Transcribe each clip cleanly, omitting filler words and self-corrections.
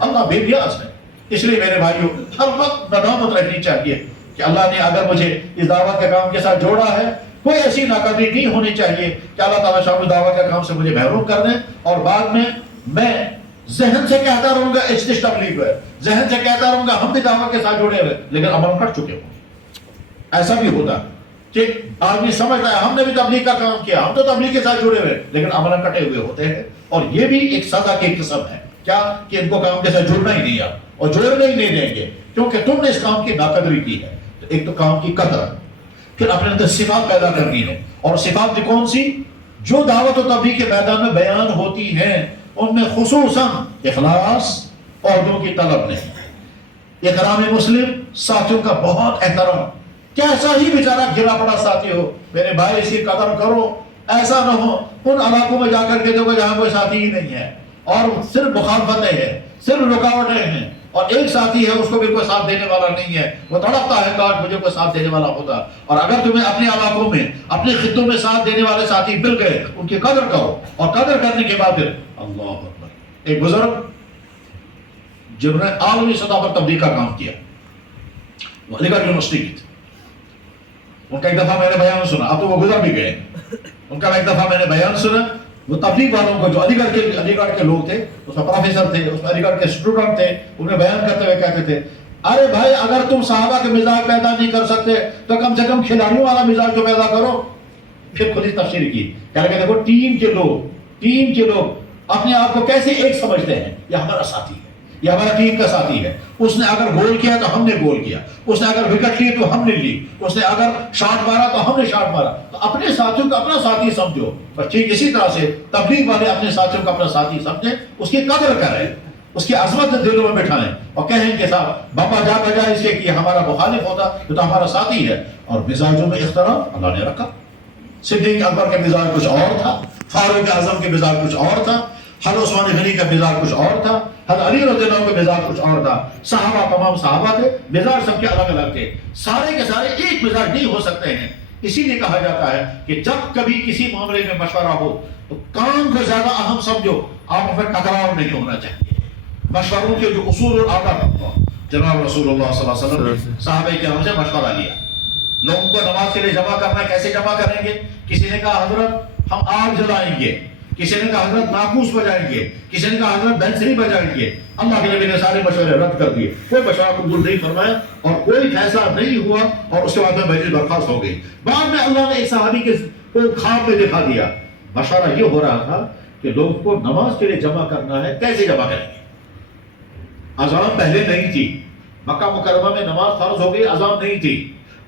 اللہ بے نیاز ہے. اس لیے میرے بھائیوں ہر وقت ندامت رہنی چاہیے کہ اللہ نے اگر مجھے اس دعوت کے کام کے ساتھ جوڑا ہے، کوئی ایسی ناقدری نہیں ہونی چاہیے کہ اللہ تعالیٰ شاہ دعوت کے کام سے مجھے محروم کر دیں اور بعد میں ذہن سے کہتا رہوں گا اجتش تبلیغ ہے، ذہن سے کہتا رہوں گا ہم بھی دعوت کے ساتھ جڑے ہوئے لیکن عمل کر چکے ہوں. ایسا بھی ہوتا کہ آدمی سمجھتا ہے ہم نے بھی تبلیغ کا کام کیا، ہم تو تبلیغ کے ساتھ جڑے ہوئے لیکن عمل کٹے ہوئے ہوتے ہیں. اور یہ بھی ایک سزا کی قسم ہے کیا کہ ان کو کام کے ساتھ جڑنا ہی نہیں اور جوڑنے ہی نہیں دیں گے کیونکہ تم نے اس کام کی ناقدری کی ہے. تو ایک تو کام کی قدر، پھر اپنے اندر صفات پیدا کرنی ہے. اور صفات بھی کون سی؟ جو دعوت و تبلیغ کے میدان میں بیان ہوتی ہیں ان میں خصوصاً اخلاص، عہدوں کی طلب نہیں، احترام مسلم، ساتھیوں کا بہت احترام. کیسا ہی بیچارہ گرا پڑا ساتھی ہو، میرے بھائی اس کی قدر کرو. ایسا نہ ہو ان علاقوں میں جا کر کے دیکھو جہاں کوئی ساتھی ہی نہیں ہے اور صرف مخالفتیں ہیں، صرف رکاوٹیں ہیں اور ایک ساتھی ہے اس کو بھی کوئی ساتھ دینے والا نہیں ہے. وہ تڑپتا ہے کاش مجھے کوئی ساتھ دینے والا ہوتا. اور اگر تمہیں اپنے علاقوں میں اپنے خطوں میں ساتھ دینے والے ساتھی مل گئے ان کی قدر کرو اور قدر کرنے کے بعد پھر اللہ اکبر. ایک بزرگ جنہوں نے عالمی سطح پر تبلیغ کا کام کیا، وہ علی گڑھ یونیورسٹی کی تھی. ان کا ایک دفعہ میں نے بیان سنا، اب تو وہ گزر بھی گئے. ان کا ایک دفعہ میں نے بیان سنا، وہ تبلیغ والوں کو جو علی گڑھ کے لوگ تھے، اس میں پروفیسر تھے، اس میں علی گڑھ کے اسٹوڈنٹ تھے، انہیں بیان کرتے ہوئے کہتے تھے ارے بھائی اگر تم صحابہ کے مزاج پیدا نہیں کر سکتے تو کم سے کم کھلاڑیوں والا مزاج تو پیدا کرو. پھر خود ہی تفسیر کی کہہ رہے دیکھو ٹیم کے لوگ اپنے آپ کو کیسے ایک سمجھتے ہیں. یہ ہمارا ساتھی ہے، یہ ہمارا ٹیم کا ساتھی ہے. اس نے اگر گول کیا تو ہم نے گول کیا، اس نے اگر وکٹ لی تو ہم نے لی، اس نے اگر شاٹ مارا تو ہم نے شاٹ مارا. تو اپنے ساتھیوں کو اپنا ساتھی سمجھو. بس ٹھیک اسی طرح سے تبلیغ والے اپنے ساتھیوں کو اپنا ساتھی سمجھیں، اس کی قدر کریں، اس کی عظمت دلوں میں بٹھائیں اور کہیں کہ صاحب بابا جا بجائے اس کے کہ ہمارا مخالف ہوتا تو ہمارا ساتھی ہے. اور مزاجوں میں اختلاف اللہ نے رکھا. صدیق اکبر کے مزاج کچھ اور تھا، فاروق اعظم کے مزاج کچھ اور تھا، حضرت عثمان غنی کا مزاج کچھ اور تھا، حضرت علی رضی اللہ عنہ کا مزاج کچھ اور تھا. صحابہ تمام صحابہ تھے، مزاج سب کے الگ الگ تھے. سارے کے سارے ایک مزاج نہیں ہو سکتے ہیں. اسی لیے کہا جاتا ہے کہ جب کبھی کسی معاملے میں مشورہ ہو تو کام کو زیادہ اہم سمجھو، آپ میں ٹکراؤ نہیں ہونا چاہیے. مشوروں کے جو اصول اور آداب، جناب رسول اللہ صلی اللہ علیہ وسلم نے صحابہ کرام سے مشورہ لیا. لوگوں کو نماز کے لیے جمع کرنا، کیسے جمع کریں گے؟ کسی نے کہا حضرت ہم آگ جلائیں گے، کسی نے کہا حضرت ناقوس بجائیں گے، کسی نے کہا حضرت بنسری بجائیں گے. اللہ کے نبی نے سارے مشورے رد کر دیے، کوئی مشورہ قبول نہیں فرمایا اور کوئی فیصلہ نہیں ہوا. اور اس کے بعد میں مجلس برخاست ہو گئی. بعد میں اللہ نے ایک صحابی کو خواب میں دکھا دیا. مشورہ یہ ہو رہا تھا کہ لوگوں کو نماز کے لیے جمع کرنا ہے، کیسے جمع کریں گے؟ اذان پہلے نہیں تھی، مکہ مکرمہ میں نماز فرض ہو گئی، اذان نہیں تھی.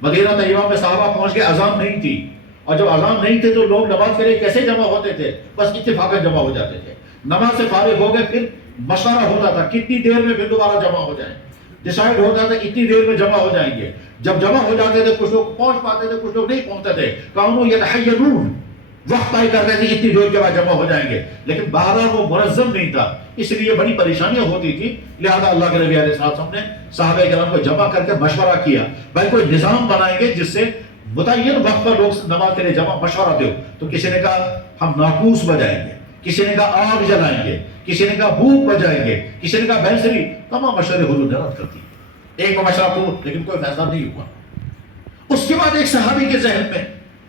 مدینہ طیبہ میں صحابہ پہنچ گئے، اذان نہیں تھی. اور جب اذان نہیں تھے تو لوگ نماز کے لیے کیسے جمع ہوتے تھے؟ بس اتفاقاً جمع ہو جاتے تھے. نماز سے فارغ ہو گئے پھر مشورہ ہوتا تھا کتنی دیر میں پھر دوبارہ جمع ہو جائیں. ڈیسائیڈ ہوتا تھا اتنی دیر میں جمع ہو جائیں گے. جب جمع ہو جاتے تھے کچھ لوگ پہنچ پاتے تھے، کچھ لوگ نہیں پہنچتے تھے. کانوں یتحیرون، وقت طے کرتے تھے اتنی دیر کے بعد جمع ہو جائیں گے. لیکن بہرحال وہ منظم نہیں تھا، اس لیے بڑی پریشانیاں ہوتی تھی. لہذا اللہ کے نبی علیہ السلام نے صحابہ کرام کو جمع کر کے مشورہ کیا بھائی کوئی نظام بنائیں گے جس سے متعین وقت پر لوگ نماز کے لیے جمع. مشورہ دو. تو کسی نے کہا ہم ناقوس بجائیں گے، کسی نے کہا آگ جلائیں گے، کسی نے کہا بھوک بجائیں گے، کسی نے کہا بینسری. تمام مشورے حضور نے رد کر دی. ایک مشورہ کو لیکن کوئی فیصلہ نہیں ہوا. اس کے بعد ایک صحابی کے ذہن میں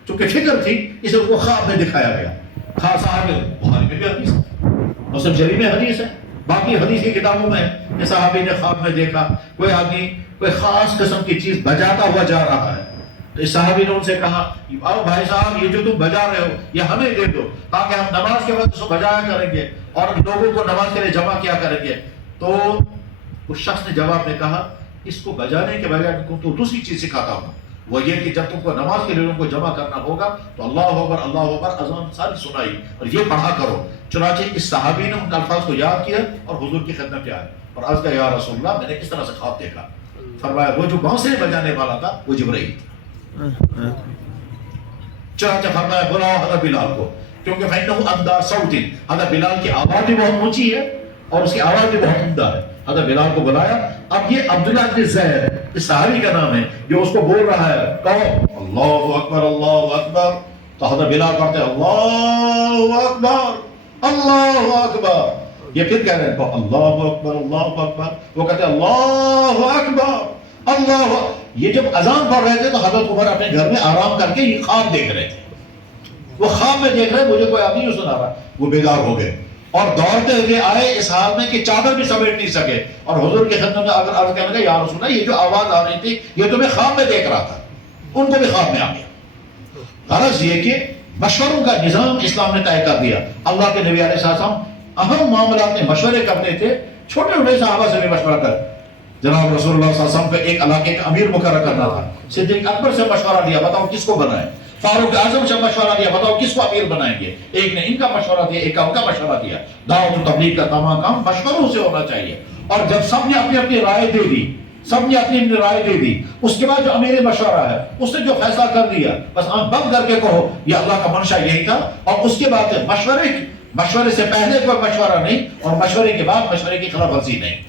چونکہ فکر تھی، اسے کو خواب میں دکھایا گیا. خاص صاحب بخاری میں بھی حدیث ہے، مسلم شریف میں حدیث ہے، باقی حدیث کی کتابوں میں کہ صحابی نے خواب میں دیکھا کوئی آدمی کوئی خاص قسم کی چیز بجاتا ہوا جا رہا ہے. تو اس صحابی نے ان سے کہا آؤ بھائی صاحب یہ جو تم بجا رہے ہو یہ ہمیں دے دو تاکہ ہم نماز کے وقت اس کو بجایا کریں گے اور لوگوں کو نماز کے لیے جمع کیا کریں گے. تو اس شخص نے جواب میں کہا اس کو بجانے کے بجائے تم کو دوسری چیز سکھاتا ہوں، وہ یہ کہ جب تم کو نماز کے لیے لوگوں کو جمع کرنا ہوگا تو اللہ اکبر اذان ساری سنائی اور یہ پڑھا کرو. چنانچہ اس صحابی نے ان الفاظ کو یاد کیا اور حضور کی خدمت میں آئے اور عرض کیا یا رسول اللہ میں نے اس طرح سے خواب دیکھا. فرمایا وہ جو بانسری بجانے والا تھا وہ جبرائیل تھا. چنانچہ فرمایا بلاؤ حضرت بلال کو کیونکہ فإنہ اندى صوت، حضرت بلال کی آواز بھی بہت اونچی ہے اور اس کی آواز بھی بہت عمدہ ہے. حضرت بلال کو بلایا. اب یہ عبداللہ بن زید اس صحابی کا نام ہے جو اس کو بول رہا ہے کہو اللہ اکبر اللہ اکبر. تو حضرت بلال پڑھتے اللہ اکبر اللہ اکبر. یہ پھر کہہ رہے ہیں اللہ اکبر اللہ اکبر، وہ کہتے ہیں اللہ اکبر اللہ. یہ جب اذان پڑھ رہے تھے تو حضرت عمر اپنے گھر میں آرام کر کے یہ خواب دیکھ رہے تھے. وہ خواب میں دیکھ رہے مجھے کوئی آدمی نہیں سنا رہا. وہ بیدار ہو گئے اور دوڑتے ہوئے آئے اس حال میں کہ چادر بھی سمیٹ نہیں سکے، اور حضور کی خدمت میں اگر عرض کرنے لگے یا رسول اللہ یہ جو آواز آ رہی تھی یہ تو میں خواب میں دیکھ رہا تھا. ان کو بھی خواب میں آ گیا. غرض یہ کہ مشوروں کا نظام اسلام نے طے کر دیا. اللہ کے نبی علیہ السلام اہم معاملات میں مشورے کرتے تھے، چھوٹے چھوٹے صحابہ سے بھی مشورہ کر. جناب رسول اللہ صلی اللہ علیہ وسلم کو ایک علاقے کا امیر مقرر کرنا تھا، صدیق اکبر سے مشورہ لیا بتاؤ کس کو بنائیں. فاروق اعظم سے مشورہ دیا بتاؤ کس کو امیر بنائیں گے. ایک نے ان کا مشورہ دیا، ایک کا ان کا مشورہ دیا. دعوت و تبلیغ کا تمام کام مشوروں سے ہونا چاہیے. اور جب سب نے اپنی اپنی رائے دے دی، سب نے اپنی اپنی رائے دے دی، اس کے بعد جو امیر مشورہ ہے اس نے جو فیصلہ کر دیا بس آنکھ بند کر کے کہو یہ اللہ کا منشا یہی تھا. اور اس کے بعد مشورے سے پہلے کوئی مشورہ نہیں اور مشورے کے بعد مشورے کی خلاف ورزی نہیں.